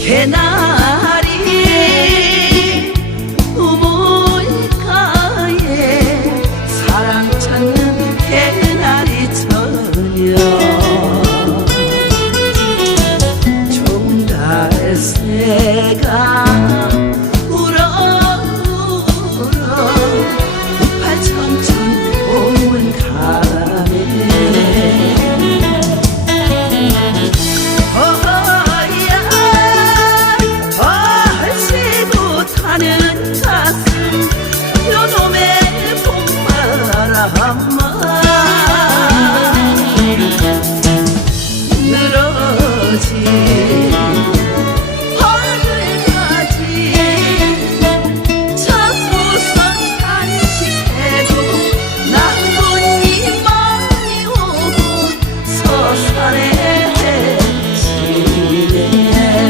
개나 요놈의 봄바람아 늘어지